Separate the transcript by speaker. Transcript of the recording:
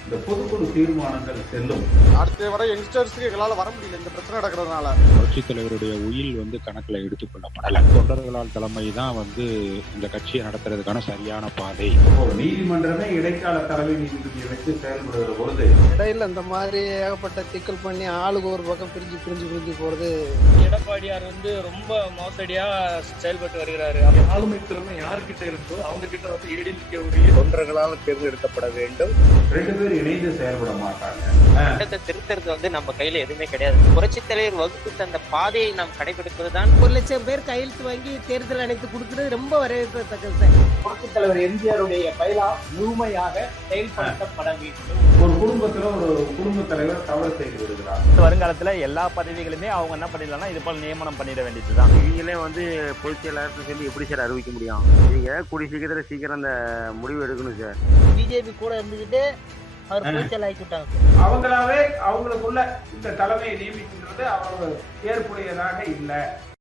Speaker 1: இந்த பொதுக்குழு தீர்மானங்கள் செல்லும்.
Speaker 2: அடுத்த வர யங்ஸ்டர்ஸ்க்கு எங்களால் வர முடியல இந்த பிரச்சனை நடக்கிறதுனால.
Speaker 3: புரட்சித் தலைவருடைய உயில் கணக்கில் எடுத்துக்கொள்ளப்படலை. தொண்டர்களால் தலைமை தான் இந்த கட்சியை நடத்துறதுக்கான சரியான பாதை.
Speaker 1: நீதிமன்றமே இடைக்கால தலைமை நீதிபதியை வச்சு செயல்படுகிற பொழுது
Speaker 2: இடையில இந்த மாதிரி ஏகப்பட்ட சிக்கல் பண்ணி ஆளுக்கு ஒரு பக்கம் பிரிஞ்சு போறது.
Speaker 4: எடப்பாடியார் ரொம்ப மோசடியா செயல்பட்டு வருகிறாரு.
Speaker 5: ஆளுமை திறமை யாருக்கிட்ட இருக்கோ அவங்க கிட்ட ஈடுபடக்கூடிய
Speaker 6: தொண்டர்களால் தேர்ந்தெடுக்கப்பட வேண்டும்.
Speaker 1: 2 பேர் இணைந்து செயல்பட மாட்டாங்க.
Speaker 7: திருத்தறது நம்ம கையில எதுவுமே கிடையாது. புரட்சித் தலைவர் வகுப்பு தந்த பாதையை நாம் கடைபிடிப்பதுதான்.
Speaker 8: 1,00,000 பேர் கையெழுத்து வாங்கி தேர்தல் அணைத்து கொடுக்கிறது ரொம்ப வரவேற்கத்தக்கது.
Speaker 4: புரட்சித் தலைவர் எம்ஜிஆருடைய பயிலா முழுமையாக செயல்படுத்தப்பட வேண்டும்.
Speaker 1: ஒரு குடும்பத்துல ஒரு குடும்ப தலைவர் தவறு செய்து விடுகிறார்.
Speaker 9: வருங்காலத்துல எல்லா பதவிகளுமே அவங்க என்ன பண்ணிடலாம்னா இது போல நியமனம் பண்ணிட வேண்டியதுதான்.
Speaker 6: நீங்களே பொதுச் செயலாளர்னு சொல்லி எப்படி சார் அறிவிக்க முடியும்? நீங்க கூடிய சீக்கிரம் அந்த முடிவு எடுக்கணும் சார்.
Speaker 8: பிஜேபி கூட இருந்துகிட்டு அவர் பொதுச்செயலாளர் ஆக்கிட்டாங்க.
Speaker 1: அவங்களாவே அவங்களுக்குள்ள இந்த தலைமையை நியமிக்கின்றது அவங்க ஏற்புடையதாக இல்லை.